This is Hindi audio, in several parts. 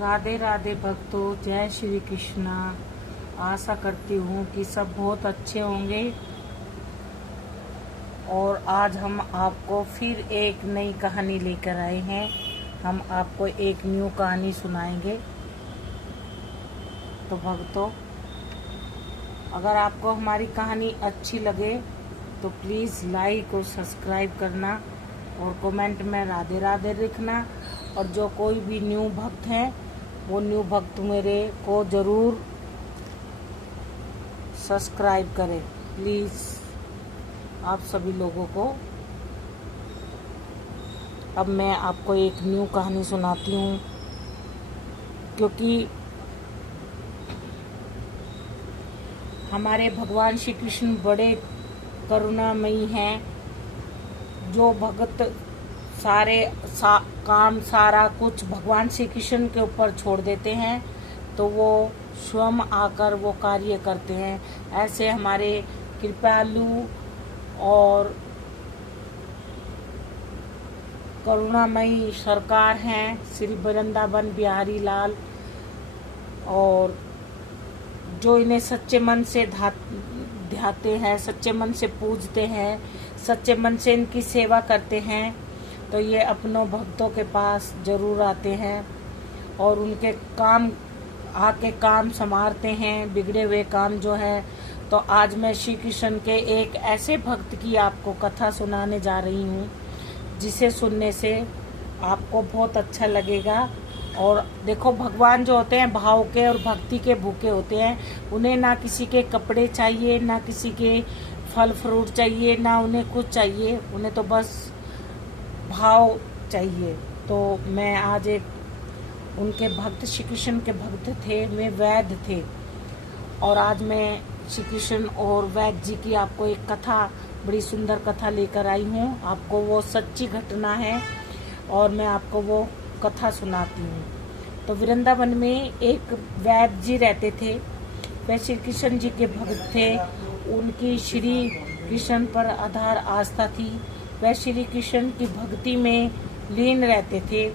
राधे राधे भक्तों, जय श्री कृष्णा। आशा करती हूँ कि सब बहुत अच्छे होंगे। और आज हम आपको फिर एक नई कहानी लेकर आए हैं। हम आपको एक न्यू कहानी सुनाएंगे। तो भक्तों, अगर आपको हमारी कहानी अच्छी लगे तो प्लीज़ लाइक और सब्सक्राइब करना और कमेंट में राधे राधे लिखना। और जो कोई भी न्यू भक्त हैं वो न्यू भक्त मेरे को ज़रूर सब्सक्राइब करें प्लीज़, आप सभी लोगों को। अब मैं आपको एक न्यू कहानी सुनाती हूँ, क्योंकि हमारे भगवान श्री कृष्ण बड़े करुणामयी हैं। जो भक्त काम सारा कुछ भगवान श्री कृष्ण के ऊपर छोड़ देते हैं तो वो स्वयं आकर वो कार्य करते हैं। ऐसे हमारे कृपालु और करुणामयी सरकार हैं श्री वृंदावन बिहारी लाल, और जो इन्हें सच्चे मन से ध्याते हैं, सच्चे मन से पूजते हैं, सच्चे मन से इनकी सेवा करते हैं, तो ये अपनों भक्तों के पास जरूर आते हैं और उनके काम आके काम संवारते हैं, बिगड़े हुए काम जो है। तो आज मैं श्री कृष्ण के एक ऐसे भक्त की आपको कथा सुनाने जा रही हूँ जिसे सुनने से आपको बहुत अच्छा लगेगा। और देखो, भगवान जो होते हैं भाव के और भक्ति के भूखे होते हैं। उन्हें ना किसी के कपड़े चाहिए, ना किसी के फल फ्रूट चाहिए, ना उन्हें कुछ चाहिए, उन्हें तो बस भाव चाहिए। तो मैं आज एक उनके भक्त, श्री कृष्ण के भक्त थे, वे वैद्य थे। और आज मैं श्री कृष्ण और वैद्य जी की आपको एक कथा, बड़ी सुंदर कथा लेकर आई हूँ। आपको वो सच्ची घटना है और मैं आपको वो कथा सुनाती हूँ। तो वृंदावन में एक वैद्य जी रहते थे। वे श्री कृष्ण जी के भक्त थे। उनकी श्री कृष्ण पर आधार आस्था थी। वह श्री कृष्ण की भक्ति में लीन रहते थे।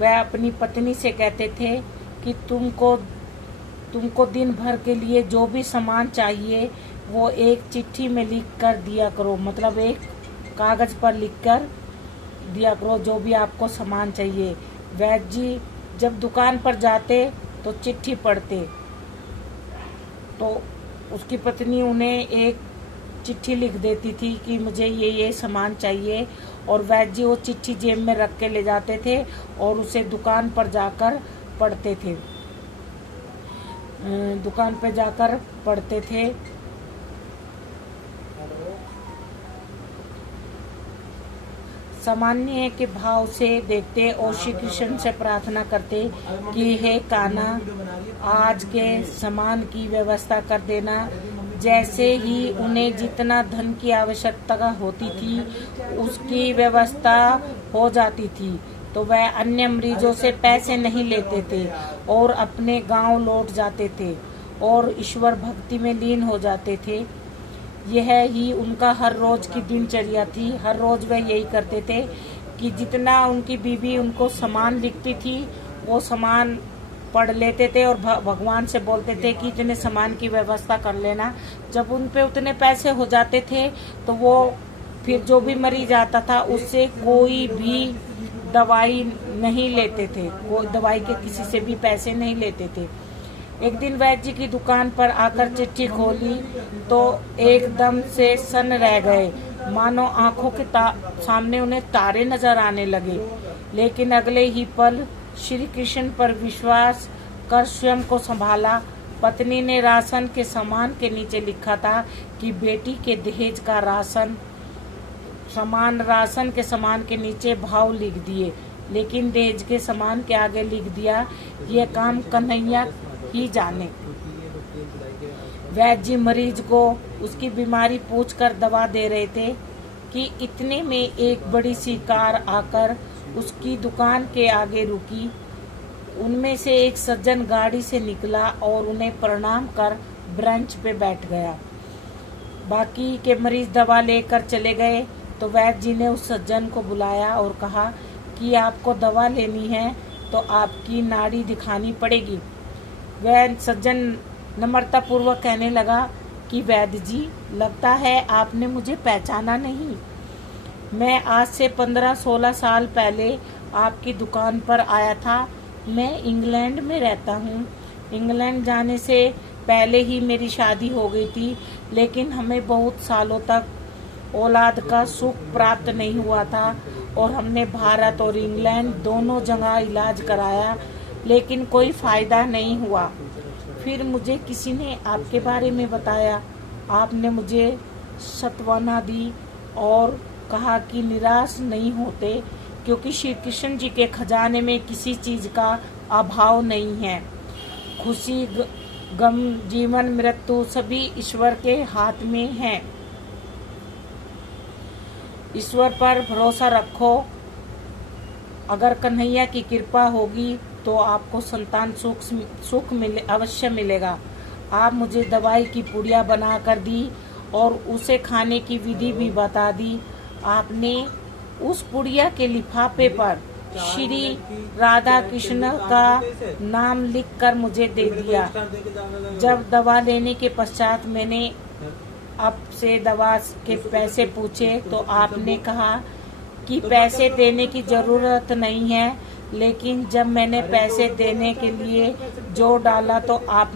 वह अपनी पत्नी से कहते थे कि तुमको दिन भर के लिए जो भी सामान चाहिए वो एक चिट्ठी में लिख कर दिया करो, मतलब एक कागज पर लिख कर दिया करो जो भी आपको सामान चाहिए। वैद्य जी जब दुकान पर जाते तो चिट्ठी पढ़ते, तो उसकी पत्नी उन्हें एक चिट्ठी लिख देती थी कि मुझे ये सामान चाहिए, और वैद्य जी वो चिट्ठी जेब में रख के ले जाते थे और उसे दुकान पर जाकर पढ़ते थे। दुकान पर जाकर पढ़ते थे। सामान्य के भाव से देखते और श्री कृष्ण से प्रार्थना करते कि हे कान्हा, आज के सामान की व्यवस्था कर देना। जैसे ही उन्हें जितना धन की आवश्यकता होती थी उसकी व्यवस्था हो जाती थी तो वह अन्य मरीजों से पैसे नहीं लेते थे और अपने गांव लौट जाते थे और ईश्वर भक्ति में लीन हो जाते थे। यह ही उनका हर रोज की दिनचर्या थी। हर रोज वह यही करते थे कि जितना उनकी बीवी उनको सामान लिखती थी वो सामान पढ़ लेते थे और भगवान से बोलते थे कि इतने सामान की व्यवस्था कर लेना। जब उन पे उतने पैसे हो जाते थे तो वो फिर जो भी मरीज आता था उससे कोई भी दवाई नहीं लेते थे, कोई दवाई के किसी से भी पैसे नहीं लेते थे। एक दिन वैद्य जी की दुकान पर आकर चिट्ठी खोली तो एकदम से सन्न रह गए, मानो आंखों के सामने उन्हें तारे नजर आने लगे। लेकिन अगले ही पल श्री कृष्ण पर विश्वास कर स्वयं को संभाला। पत्नी ने राशन के सामान के नीचे लिखा था कि बेटी के दहेज का राशन के सामान के नीचे भाव लिख दिए, लेकिन दहेज के सामान के आगे लिख दिया यह काम कन्हैया ही जाने। वैद्य जी मरीज को उसकी बीमारी पूछकर दवा दे रहे थे कि इतने में एक बड़ी सी कार आकर उसकी दुकान के आगे रुकी। उनमें से एक सज्जन गाड़ी से निकला और उन्हें प्रणाम कर ब्रेंच पे बैठ गया। बाकी के मरीज दवा लेकर चले गए तो वैद्य जी ने उस सज्जन को बुलाया और कहा कि आपको दवा लेनी है तो आपकी नाड़ी दिखानी पड़ेगी। वह सज्जन नम्रतापूर्वक कहने लगा कि वैद्य जी, लगता है आपने मुझे पहचाना नहीं। मैं आज से 15-16 साल पहले आपकी दुकान पर आया था। मैं इंग्लैंड में रहता हूँ। इंग्लैंड जाने से पहले ही मेरी शादी हो गई थी, लेकिन हमें बहुत सालों तक औलाद का सुख प्राप्त नहीं हुआ था और हमने भारत और इंग्लैंड दोनों जगह इलाज कराया, लेकिन कोई फायदा नहीं हुआ। फिर मुझे किसी ने आपके बारे में बताया। आपने मुझे सांत्वना दी और कहा कि निराश नहीं होते, क्योंकि श्री कृष्ण जी के खजाने में किसी चीज का अभाव नहीं है। खुशी, गम, जीवन, मृत्यु सभी ईश्वर के हाथ में है। ईश्वर पर भरोसा रखो। अगर कन्हैया की कृपा होगी तो आपको संतान सुख अवश्य मिलेगा। आप मुझे दवाई की पुड़िया बना कर दी और उसे खाने की विधि भी बता दी। आपने उस पुड़िया के लिफाफे पर श्री राधा कृष्ण का नाम लिखकर मुझे दे दिया। जब दवा लेने के पश्चात मैंने आपसे दवा के पैसे पूछे तो आपने कहा कि पैसे देने की जरूरत नहीं है, लेकिन जब मैंने पैसे देने के लिए जोर डाला तो आप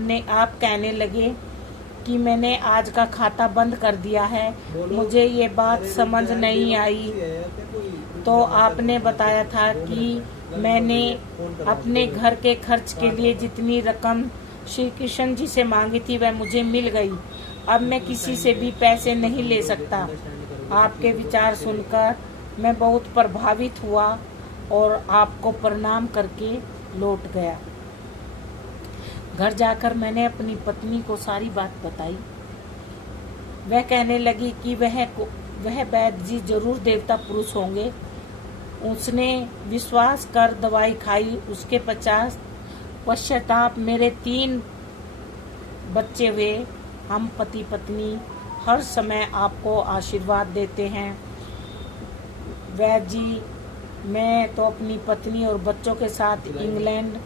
कहने लगे कि मैंने आज का खाता बंद कर दिया है। मुझे ये बात समझ नहीं आई। तो आपने बताया था कि मैंने अपने घर के खर्च के लिए जितनी रकम श्री कृष्ण जी से मांगी थी वह मुझे मिल गई। अब मैं किसी से भी पैसे नहीं ले सकता। आपके विचार सुनकर मैं बहुत प्रभावित हुआ और आपको प्रणाम करके लौट गया। घर जाकर मैंने अपनी पत्नी को सारी बात बताई। वह कहने लगी कि वह वैद्य जी जरूर देवता पुरुष होंगे। उसने विश्वास कर दवाई खाई। उसके पश्चाताप मेरे 3 बच्चे हुए। हम पति पत्नी हर समय आपको आशीर्वाद देते हैं। वैद्य जी, मैं तो अपनी पत्नी और बच्चों के साथ इंग्लैंड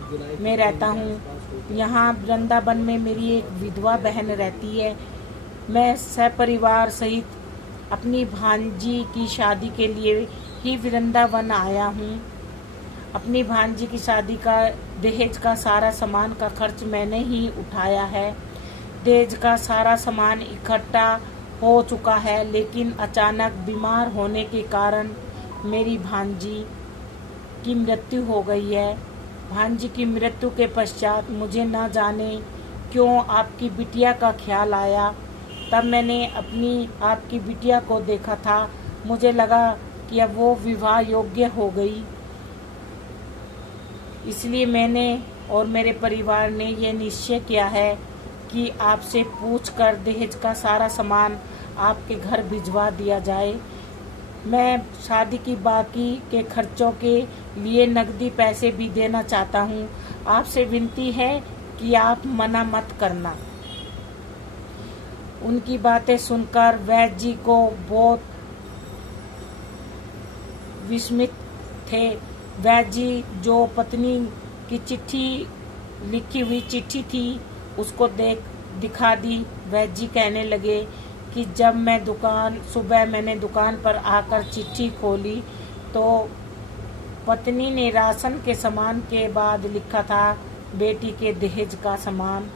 में रहता हूँ। यहाँ वृंदावन में मेरी एक विधवा बहन रहती है। मैं सपरिवार सहित अपनी भांजी की शादी के लिए ही वृंदावन आया हूँ। अपनी भांजी की शादी का दहेज का सारा सामान का खर्च मैंने ही उठाया है। दहेज का सारा सामान इकट्ठा हो चुका है, लेकिन अचानक बीमार होने के कारण मेरी भांजी की मृत्यु हो गई है। भांजी की मृत्यु के पश्चात मुझे न जाने क्यों आपकी बिटिया का ख्याल आया। तब मैंने आपकी बिटिया को देखा था। मुझे लगा कि अब वो विवाह योग्य हो गई। इसलिए मैंने और मेरे परिवार ने यह निश्चय किया है कि आपसे पूछकर दहेज का सारा सामान आपके घर भिजवा दिया जाए। मैं शादी की बाकी के खर्चों के लिए नकदी पैसे भी देना चाहता हूँ। आपसे विनती है कि आप मना मत करना। उनकी बातें सुनकर वैद्य जी को बहुत विस्मित थे। वैद्य जी जो पत्नी की लिखी हुई चिट्ठी थी उसको दिखा दी। वैद्य जी कहने लगे कि जब सुबह मैंने दुकान पर आकर चिट्ठी खोली तो पत्नी ने राशन के सामान के बाद लिखा था बेटी के दहेज का सामान।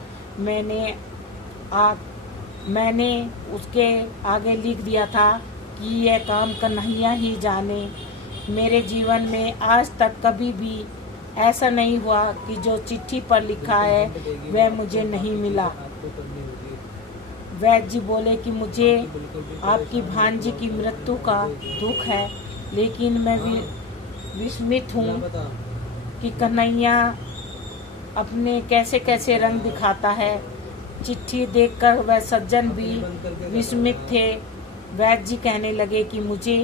मैंने उसके आगे लिख दिया था कि यह काम कन्हैया ही जाने। मेरे जीवन में आज तक कभी भी ऐसा नहीं हुआ कि जो चिट्ठी पर लिखा है वह मुझे नहीं मिला। वैद्य जी बोले कि मुझे आपकी भांजी की मृत्यु का दुख है, लेकिन मैं विस्मित हूँ कि कन्हैया अपने कैसे कैसे रंग दिखाता है। चिट्ठी देखकर वह सज्जन भी विस्मित थे। वैद्य जी कहने लगे कि मुझे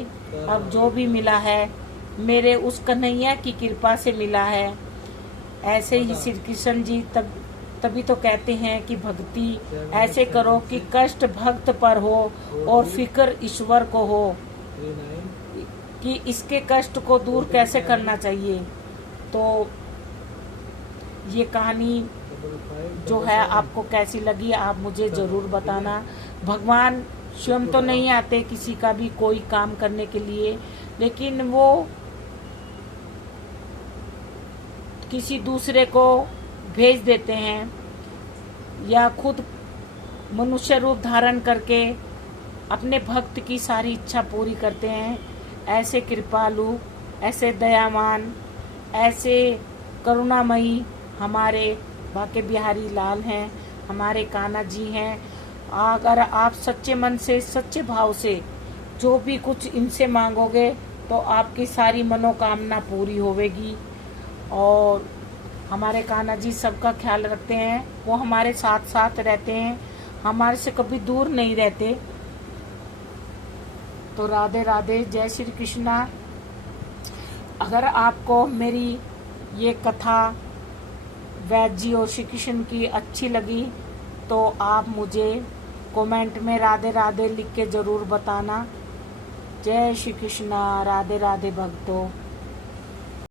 अब जो भी मिला है मेरे उस कन्हैया की कृपा से मिला है। ऐसे ही श्री कृष्ण जी तभी तो कहते हैं कि भक्ति ऐसे करो कि कष्ट भक्त पर हो और फिक्र ईश्वर को हो कि इसके कष्ट को दूर कैसे करना चाहिए। तो ये कहानी जो है आपको कैसी लगी, आप मुझे ज़रूर बताना। भगवान स्वयं तो नहीं आते किसी का भी कोई काम करने के लिए, लेकिन वो किसी दूसरे को भेज देते हैं या खुद मनुष्य रूप धारण करके अपने भक्त की सारी इच्छा पूरी करते हैं। ऐसे कृपालु, ऐसे दयावान, ऐसे करुणामयी हमारे बाके बिहारी लाल हैं, हमारे कान्हा जी हैं। अगर आप सच्चे मन से, सच्चे भाव से जो भी कुछ इनसे मांगोगे तो आपकी सारी मनोकामना पूरी होवेगी। और हमारे कान्हा जी सबका ख्याल रखते हैं, वो हमारे साथ साथ रहते हैं, हमारे से कभी दूर नहीं रहते। तो राधे राधे, जय श्री कृष्णा। अगर आपको मेरी ये कथा वैद्य जी और श्री कृष्ण की अच्छी लगी तो आप मुझे कमेंट में राधे राधे लिख के ज़रूर बताना। जय श्री कृष्णा। राधे राधे भक्तों।